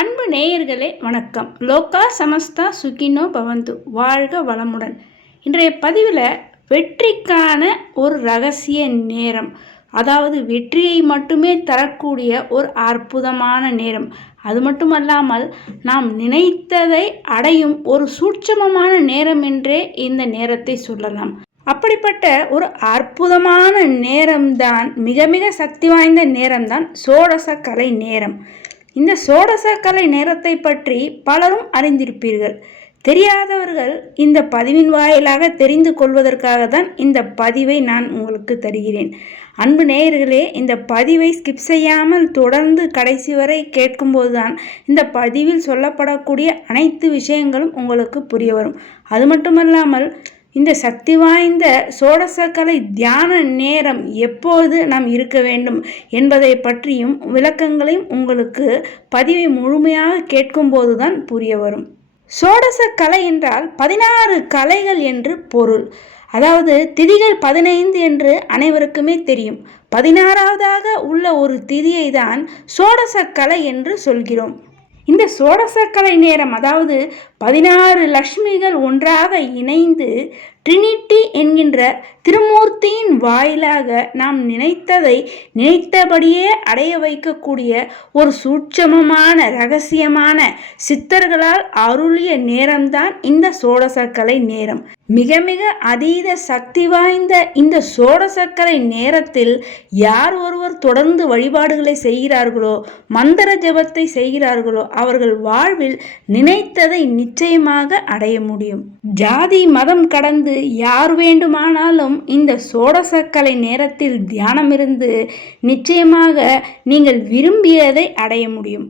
அன்பு நேயர்களே வணக்கம். லோகா சமஸ்தா சுகினோ பவந்து. வாழ்க வளமுடன். இன்றைய பதிவில் வெற்றிக்கான ஒரு ரகசிய நேரம் அதாவது வெற்றியை மட்டுமே தரக்கூடிய ஒரு அற்புதமான நேரம். அது மட்டுமல்லாமல் நாம் நினைத்ததை அடையும் ஒரு சூட்சமமான நேரம் என்றே இந்த நேரத்தை சொல்லலாம். அப்படிப்பட்ட ஒரு அற்புதமான நேரம்தான் மிக மிக சக்தி வாய்ந்த நேரம்தான் சோடச கலை நேரம். இந்த சோடச கலை நேரத்தை பற்றி பலரும் அறிந்திருப்பீர்கள். தெரியாதவர்கள் இந்த பதிவின் வாயிலாக தெரிந்து கொள்வதற்காக தான் இந்த பதிவை நான் உங்களுக்கு தருகிறேன். அன்பு நேயர்களே இந்த பதிவை ஸ்கிப் செய்யாமல் தொடர்ந்து கடைசி வரை கேட்கும்போது தான் இந்த பதிவில் சொல்லப்படக்கூடிய அனைத்து விஷயங்களும் உங்களுக்கு புரிய வரும். அது மட்டுமல்லாமல் இந்த சக்தி வாய்ந்த சோடசக்கலை தியான நேரம் எப்போது நாம் இருக்க வேண்டும் என்பதை பற்றியும் விளக்கங்களையும் உங்களுக்கு பதிவை முழுமையாக கேட்கும்போது தான் புரிய வரும். சோடச கலை என்றால் பதினாறு கலைகள் என்று பொருள். அதாவது திதிகள் பதினைந்து என்று அனைவருக்குமே தெரியும். பதினாறாவதாக உள்ள ஒரு திதியை தான் சோடச கலை என்று சொல்கிறோம். இந்த சோடசக்கலை நேரம் அதாவது பதினாறு லக்ஷ்மிகள் ஒன்றாக இணைந்து ட்ரினிட்டி என்கின்ற திருமூர்த்தியின் வாயிலாக நாம் நினைத்ததை நினைத்தபடியே அடைய வைக்கக்கூடிய ஒரு சூட்சமமான ரகசியமான சித்தர்களால் அருளிய நேரம்தான் இந்த சோடசக்கலை நேரம். மிக மிக அதீத சக்தி வாய்ந்த இந்த சோடசக்கரை நேரத்தில் யார் ஒருவர் தொடர்ந்து வழிபாடுகளை செய்கிறார்களோ மந்திர ஜபத்தை செய்கிறார்களோ அவர்கள் வாழ்வில் நினைத்ததை நிச்சயமாக அடைய முடியும். ஜாதி மதம் கடந்து யார் வேண்டுமானாலும் இந்த சோடசக்கலை நேரத்தில் தியானம் இருந்து நிச்சயமாக நீங்கள் விரும்பியதை அடைய முடியும்.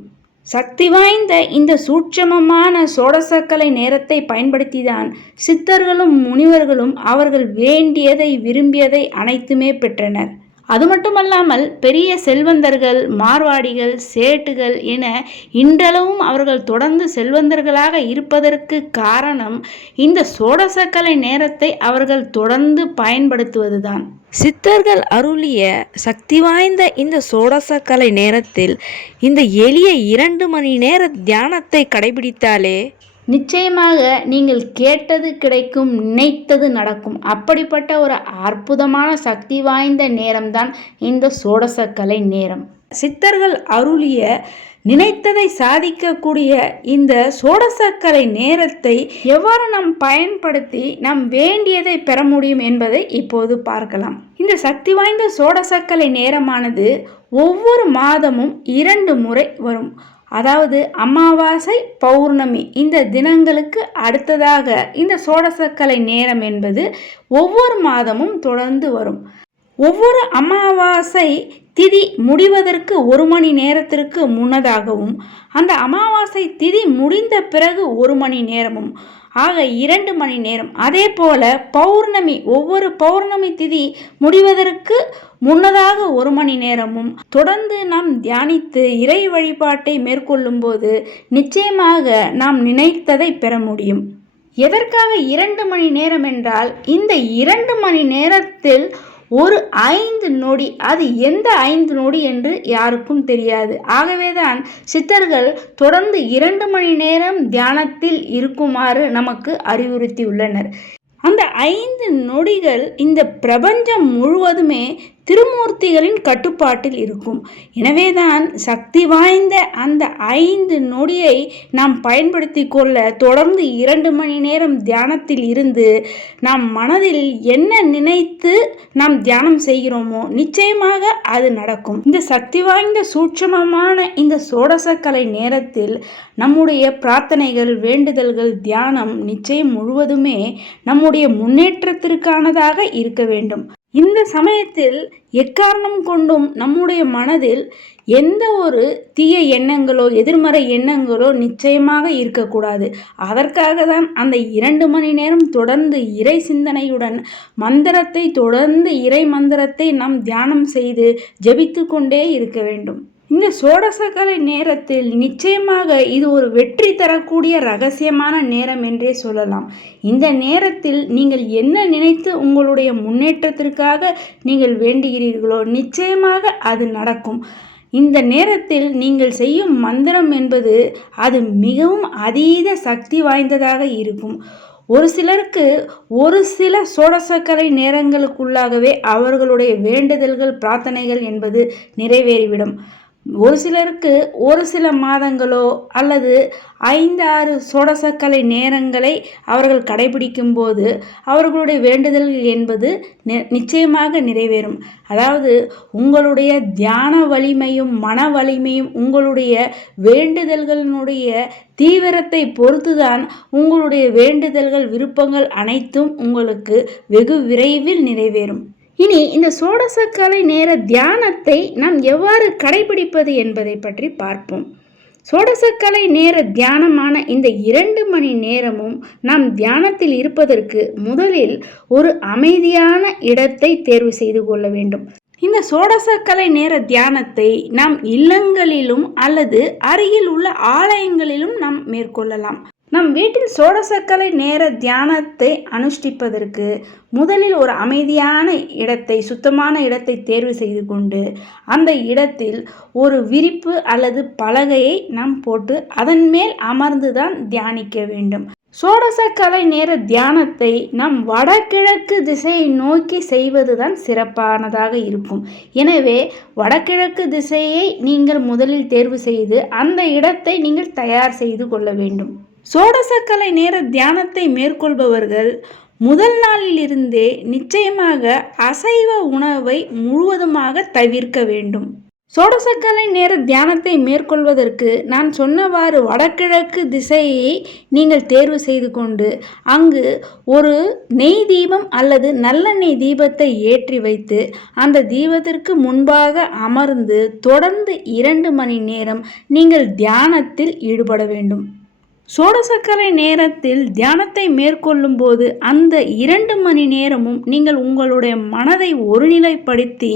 சக்தி வாய்ந்த இந்த சூட்சமமான சோடசக்கலை நேரத்தை பயன்படுத்திதான் சித்தர்களும் முனிவர்களும் அவர்கள் வேண்டியதை விரும்பியதை அனைத்துமே பெற்றனர். அது மட்டுமல்லாமல் பெரிய செல்வந்தர்கள் மார்வாடிகள் சேட்டுகள் என இன்றளவும் அவர்கள் தொடர்ந்து செல்வந்தர்களாக இருப்பதற்கு காரணம் இந்த சோடசக்கலை நேரத்தை அவர்கள் தொடர்ந்து பயன்படுத்துவதுதான். சித்தர்கள் அருளிய சக்தி வாய்ந்த இந்த சோடசக்கலை நேரத்தில் இந்த எளிய இரண்டு மணி நேர தியானத்தை கடைபிடித்தாலே நிச்சயமாக நீங்கள் கேட்டது கிடைக்கும் நினைத்தது நடக்கும். அப்படிப்பட்ட ஒரு அற்புதமான சக்தி வாய்ந்த நேரம்தான் இந்த சோடசக்கலை நேரம். சித்தர்கள் அருளிய நினைத்ததை சாதிக்கக்கூடிய இந்த சோடசக்கலை நேரத்தை எவ்வாறு நாம் பயன்படுத்தி நாம் வேண்டியதை பெற முடியும் என்பதை இப்போது பார்க்கலாம். இந்த சக்தி வாய்ந்த சோடசக்கலை நேரமானது ஒவ்வொரு மாதமும் இரண்டு முறை வரும். அதாவது அமாவாசை பௌர்ணமி இந்த தினங்களுக்கு அடுத்ததாக இந்த சோடசக்கலை நேரம் என்பது ஒவ்வொரு மாதமும் தொடர்ந்து வரும். ஒவ்வொரு அமாவாசை திதி முடிவதற்கு ஒரு மணி நேரத்திற்கு முன்னதாகவும் அந்த அமாவாசை திதி முடிந்த பிறகு ஒரு மணி நேரமும் ஆக இரண்டு மணி நேரம். அதே போல பௌர்ணமி ஒவ்வொரு பௌர்ணமி திதி முடிவதற்கு முன்னதாக ஒரு மணி நேரமும் தொடர்ந்து நாம் தியானித்து இறை வழிபாட்டை மேற்கொள்ளும் போது நிச்சயமாக நாம் நினைத்ததை பெற முடியும். எதற்காக இரண்டு மணி நேரம் என்றால் இந்த இரண்டு மணி நேரத்தில் ஒரு ஐந்து நொடி அது எந்த ஐந்து நொடி என்று யாருக்கும் தெரியாது. ஆகவேதான் சித்தர்கள் தொடர்ந்து இரண்டு மணி நேரம் தியானத்தில் இருக்குமாறு நமக்கு அறிவுறுத்தியுள்ளனர். அந்த ஐந்து நொடிகள் இந்த பிரபஞ்சம் முழுவதுமே திருமூர்த்திகளின் கட்டுப்பாட்டில் இருக்கும். எனவேதான் சக்தி வாய்ந்த அந்த ஐந்து நொடியை நாம் பயன்படுத்தி கொள்ள தொடர்ந்து இரண்டு மணி நேரம் தியானத்தில் இருந்து நாம் மனதில் என்ன நினைத்து நாம் தியானம் செய்கிறோமோ நிச்சயமாக அது நடக்கும். இந்த சக்தி வாய்ந்த சூட்சமமான இந்த சோடசக்கலை நேரத்தில் நம்முடைய பிரார்த்தனைகள் வேண்டுதல்கள் தியானம் நிச்சயம் முழுவதுமே நம்முடைய முன்னேற்றத்திற்கானதாக இருக்க வேண்டும். இந்த சமயத்தில் எக்காரணம் கொண்டும் நம்முடைய மனதில் எந்த ஒரு தீய எண்ணங்களோ எதிர்மறை எண்ணங்களோ நிச்சயமாக இருக்கக்கூடாது. அதற்காக தான் அந்த இரண்டு மணி நேரம் தொடர்ந்து இறை சிந்தனையுடன் மந்திரத்தை தொடர்ந்து இறை மந்திரத்தை நாம் தியானம் செய்து ஜபித்து கொண்டே இருக்க வேண்டும். இந்த சோடசக்கலை நேரத்தில் நிச்சயமாக இது ஒரு வெற்றி தரக்கூடிய ரகசியமான நேரம் என்றே சொல்லலாம். இந்த நேரத்தில் நீங்கள் என்ன நினைத்து உங்களுடைய முன்னேற்றத்திற்காக நீங்கள் வேண்டுகிறீர்களோ நிச்சயமாக அது நடக்கும். இந்த நேரத்தில் நீங்கள் செய்யும் மந்திரம் என்பது அது மிகவும் அதீத சக்தி வாய்ந்ததாக இருக்கும். ஒரு சிலருக்கு ஒரு சில சோடசக்கரை நேரங்களுக்குள்ளாகவே அவர்களுடைய வேண்டுதல்கள் பிரார்த்தனைகள் என்பது நிறைவேறிவிடும். ஒரு சிலருக்கு ஒரு சில மாதங்களோ அல்லது ஐந்து ஆறு சோடசக்கலை நேரங்களை அவர்கள் கடைபிடிக்கும் போது அவர்களுடைய வேண்டுதல்கள் என்பது நிச்சயமாக நிறைவேறும். அதாவது உங்களுடைய தியான வலிமையும் மன வலிமையும் உங்களுடைய வேண்டுதல்களினுடைய தீவிரத்தை பொறுத்துதான் உங்களுடைய வேண்டுதல்கள் விருப்பங்கள் அனைத்தும் உங்களுக்கு வெகு விரைவில் நிறைவேறும். இனி இந்த சோடசக்கலை நேர தியானத்தை நாம் எவ்வாறு கடைபிடிப்பது என்பதை பற்றி பார்ப்போம். சோடசக்கலை நேர தியானமான இந்த இரண்டு மணி நேரமும் நாம் தியானத்தில் இருப்பதற்கு முதலில் ஒரு அமைதியான இடத்தை தேர்வு செய்து கொள்ள வேண்டும். இந்த சோடசக்கலை நேர தியானத்தை நாம் இல்லங்களிலும் அல்லது அருகில் உள்ள ஆலயங்களிலும் நாம் மேற்கொள்ளலாம். நம் வீட்டில் சோடசக்கலை நேர தியானத்தை அனுஷ்டிப்பதற்கு முதலில் ஒரு அமைதியான இடத்தை சுத்தமான இடத்தை தேர்வு செய்து கொண்டு அந்த இடத்தில் ஒரு விரிப்பு அல்லது பலகையை நாம் போட்டு அதன் மேல் அமர்ந்துதான் தியானிக்க வேண்டும். சோடசக்கலை நேர தியானத்தை நம் வடகிழக்கு திசையை நோக்கி செய்வதுதான் சிறப்பானதாக இருக்கும். எனவே வடகிழக்கு திசையை நீங்கள் முதலில் தேர்வு செய்து அந்த இடத்தை நீங்கள் தயார் செய்து கொள்ள வேண்டும். சோடசக்கலை நேர தியானத்தை மேற்கொள்பவர்கள் முதல் நாளிலிருந்தே நிச்சயமாக அசைவ உணவை முழுவதுமாக தவிர்க்க வேண்டும். சோடசக்கலை நேர தியானத்தை மேற்கொள்வதற்கு நான் சொன்னவாறு வடகிழக்கு திசையை நீங்கள் தேர்வு செய்து கொண்டு அங்கு ஒரு நெய் தீபம் அல்லது நல்லெண்ணெய் தீபத்தை ஏற்றி வைத்து அந்த தீபத்திற்கு முன்பாக அமர்ந்து தொடர்ந்து இரண்டு மணி நேரம் நீங்கள் தியானத்தில் ஈடுபட வேண்டும். சோடசக்கரை நேரத்தில் தியானத்தை மேற்கொள்ளும் போது அந்த இரண்டு மணி நேரமும் நீங்கள் உங்களுடைய மனதை ஒருநிலைப்படுத்தி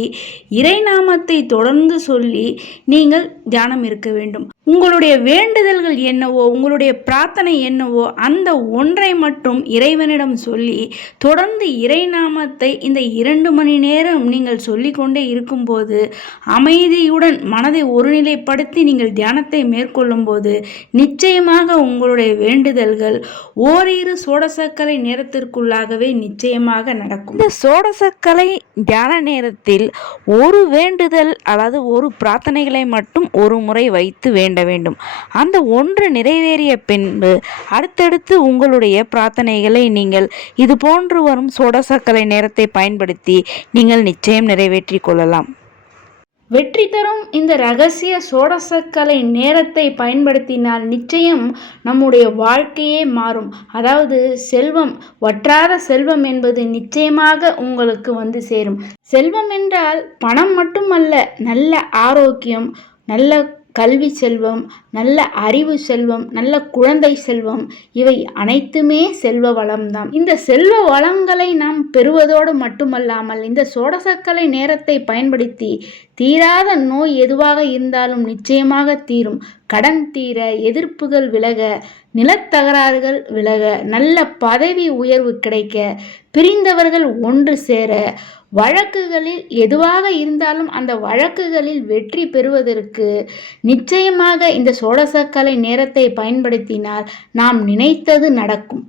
இறைநாமத்தை தொடர்ந்து சொல்லி நீங்கள் தியானம் இருக்க வேண்டும். உங்களுடைய வேண்டுதல்கள் என்னவோ உங்களுடைய பிரார்த்தனை என்னவோ அந்த ஒன்றை மட்டும் இறைவனிடம் சொல்லி தொடர்ந்து இறைநாமத்தை இந்த இரண்டு மணி நேரம் நீங்கள் சொல்லிக்கொண்டே இருக்கும்போது அமைதியுடன் மனதை ஒருநிலைப்படுத்தி நீங்கள் தியானத்தை மேற்கொள்ளும்போது நிச்சயமாக உங்களுடைய வேண்டுதல்கள் ஓரிரு சோடசக்கலை நேரத்திற்குள்ளாகவே நிச்சயமாக நடக்கும். இந்த சோடசக்கலை தியான நேரத்தில் ஒரு வேண்டுதல் அல்லது ஒரு பிரார்த்தனைகளை மட்டும் ஒரு முறை வைத்து வேண்டும் வேண்ட வேண்டும். அந்த ஒன்று நிறைவேறிய பின்பு அடுத்தடுத்து உங்களுடைய பிரார்த்தனைகளை நீங்கள் இது போன்று வரும் சோடசக்கலை நேரத்தை பயன்படுத்தி நீங்கள் நிச்சயம் நிறைவேற்றி கொள்ளலாம். வெற்றி தரும் இந்த ரகசிய சோடசக்கலை நேரத்தை பயன்படுத்தினால் நிச்சயம் நம்முடைய வாழ்க்கையே மாறும். அதாவது செல்வம் வற்றாத செல்வம் என்பது நிச்சயமாக உங்களுக்கு வந்து சேரும். செல்வம் என்றால் பணம் மட்டுமல்ல நல்ல ஆரோக்கியம் நல்ல கல்வி செல்வம் நல்ல அறிவு செல்வம் நல்ல குழந்தை செல்வம் இவை அனைத்துமே செல்வ வளம்தான். இந்த செல்வ வளங்களை நாம் பெறுவதோடு மட்டுமல்லாமல் இந்த சோடசக்கலை நேரத்தை பயன்படுத்தி தீராத நோய் எதுவாக இருந்தாலும் நிச்சயமாக தீரும். கடன் தீர எதிர்ப்புகள் விலக நிலத்தகராறுகள் விலக நல்ல பதவி உயர்வு கிடைக்க பிரிந்தவர்கள் ஒன்று சேர வழக்குகளில் எதுவாக இருந்தாலும் அந்த வழக்குகளில் வெற்றி பெறுவதற்கு நிச்சயமாக இந்த சோடசக்கலை நேரத்தை பயன்படுத்தினால் நாம் நினைத்தது நடக்கும்.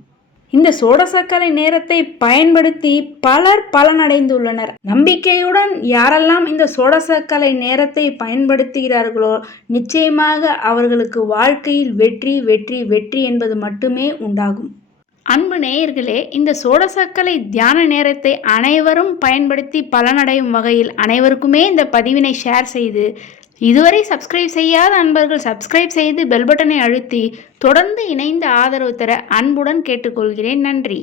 இந்த சோடசக்கரை நேரத்தை பயன்படுத்தி பலர் பலனடைந்துள்ளனர். நம்பிக்கையுடன் யாரெல்லாம் இந்த சோடசக்கலை நேரத்தை பயன்படுத்துகிறார்களோ நிச்சயமாக அவர்களுக்கு வாழ்க்கையில் வெற்றி வெற்றி வெற்றி என்பது மட்டுமே உண்டாகும். அன்பு நேயர்களே இந்த சோடசக்கலை தியான நேரத்தை அனைவரும் பயன்படுத்தி பலனடையும் வகையில் அனைவருக்குமே இந்த பதிவினை ஷேர் செய்து இதுவரை சப்ஸ்கிரைப் செய்யாத அன்பர்கள் சப்ஸ்கிரைப் செய்து பெல் பட்டனை அழுத்தி தொடர்ந்து இணைந்து ஆதரவு தர அன்புடன் கேட்டுக்கொள்கிறேன். நன்றி.